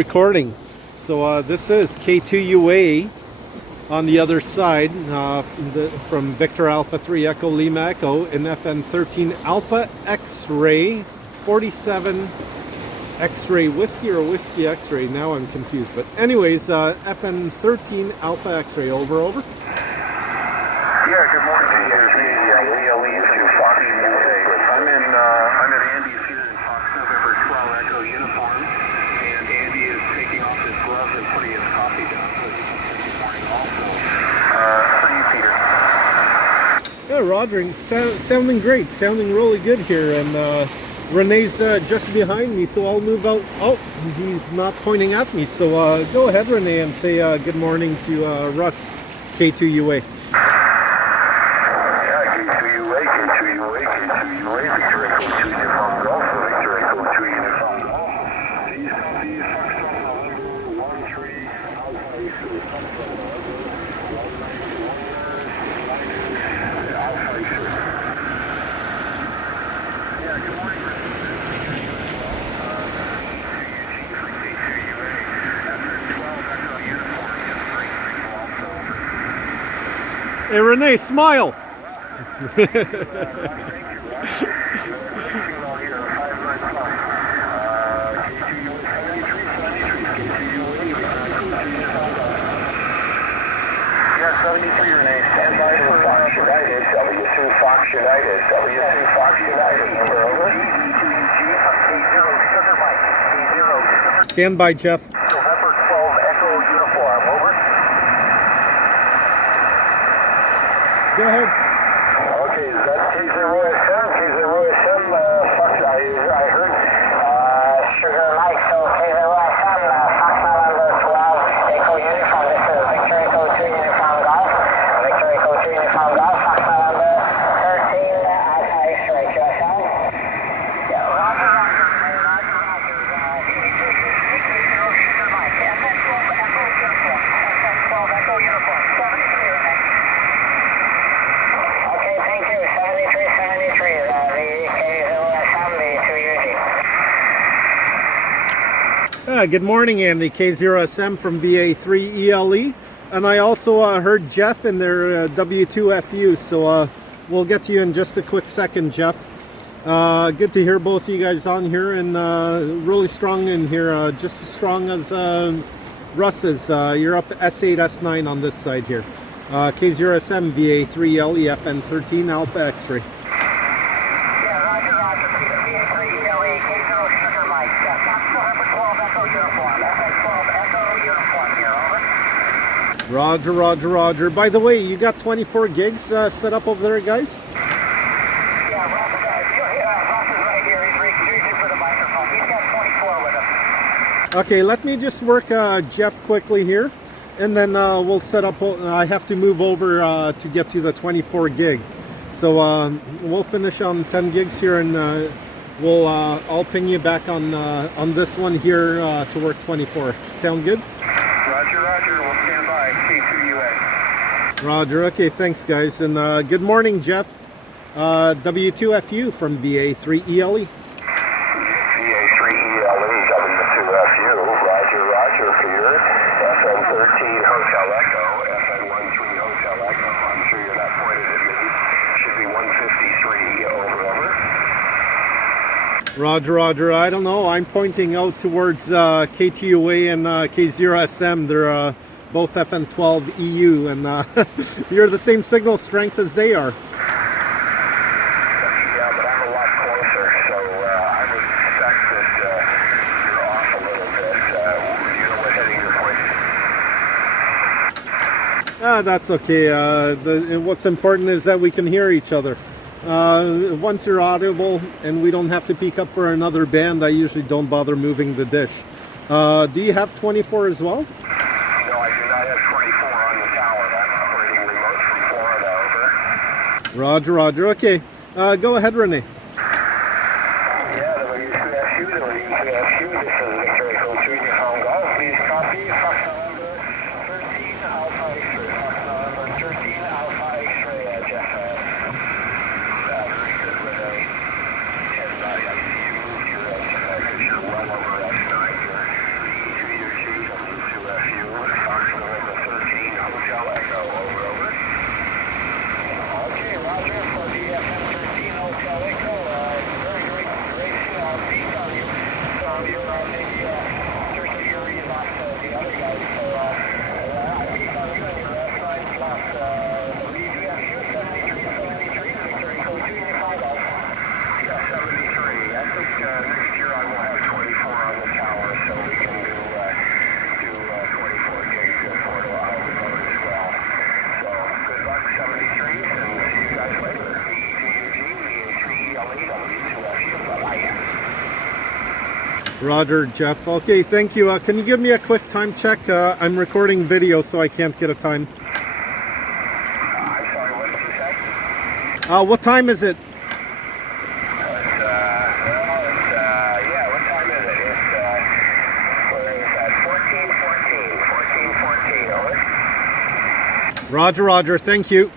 recording. So this is K2UA on the other side from Victor Alpha 3 Echo Lima Echo in FN13 Alpha X-ray 47 X-ray whiskey or whiskey X-ray. Now I'm confused. But anyways, FN13 Alpha X-ray. Over. Yeah, good morning. Here's the VE2UG Fox USA. I'm at Andy's here in Fox November 12 Echo uniform, and Andy is taking off his gloves and putting his coffee down, so he can say good morning also. How are you, Peter? Yeah, Roger. Sounding great. Sounding really good here. And Renee's just behind me, so I'll move out. Oh, he's not pointing at me. So go ahead, Renee, and say good morning to Russ, K2UA. Hey Renee, smile! Stand by, Jeff. November 12 Echo uniform, over. Go ahead. Okay, that's K0SM, Fox, I heard, Sugar Mike, so K0SM, Fox November 12 Echo uniform, this is Victor Echo 2 uniform golf, Victor Echo 2 uniform golf, Fox November 13, Alpha X-ray, QSO. Yeah, Roger, Sugar Mike, FN12 Echo uniform, FN12 Echo uniform, 73 remains. Okay, thank you. 73, the K0SM, VE2UG. Good morning, Andy. K0SM from VA3ELE. And I also heard Jeff in their W2FU, so we'll get to you in just a quick second, Jeff. Good to hear both of you guys on here, and really strong in here, just as strong as Russ is. You're up S8, S9 on this side here. K0SM, VA3ELE, FN13 Alpha X-ray. Yeah, Roger, Peter. VA3ELE, K0 Sugar Mike. Fox November 12 Echo uniform, FN12 Echo uniform here, over. Roger. By the way, you got 24 gigs set up over there, guys? Yeah, Ross is right here. He's reaching for the microphone. He's got 24 with him. Okay, let me just work Jeff quickly here, and then we'll set up. I have to move over to get to the 24 gig. So we'll finish on 10 gigs here, and I'll ping you back on this one here to work 24. Sound good? Roger. We'll stand by. K2UA. Roger. Okay, thanks, guys, and good morning, Jeff. W2FU from VA3ELE. VA3ELE, W2FU. Roger, Peter. FN13 Hotel Echo, FN13 Hotel Echo. I'm sure you're not pointed at me. Should be 153 over. Roger. I don't know. I'm pointing out towards K2UA and K0SM. They're both FN12 EU, and you're the same signal strength as they are. Yeah, but I'm a lot closer, so I would suspect that you're off a little bit. You know what heading you're pointing? That's okay. What's important is that we can hear each other. Once you're audible and we don't have to peek up for another band, I usually don't bother moving the dish. Do you have 24 as well? No, I do not have 24 on the tower. I'm operating remote from Florida, over. Roger. Okay. Go ahead, Renee. Yeah, W2FU, this is Victor Echo 2 uniform golf. Please copy. Fox November 13 Alpha X-ray. Fox November 13 Alpha X-ray, Jeff. Very good, Renee. And I see you moved your S9 because you're well over S9 here. Roger, Jeff. Okay, thank you. Can you give me a quick time check? I'm recording video, so I can't get a time. I'm sorry, what did you say? What time is it? Yeah, what time is it? It's 14:14, over. Roger, Roger. Thank you.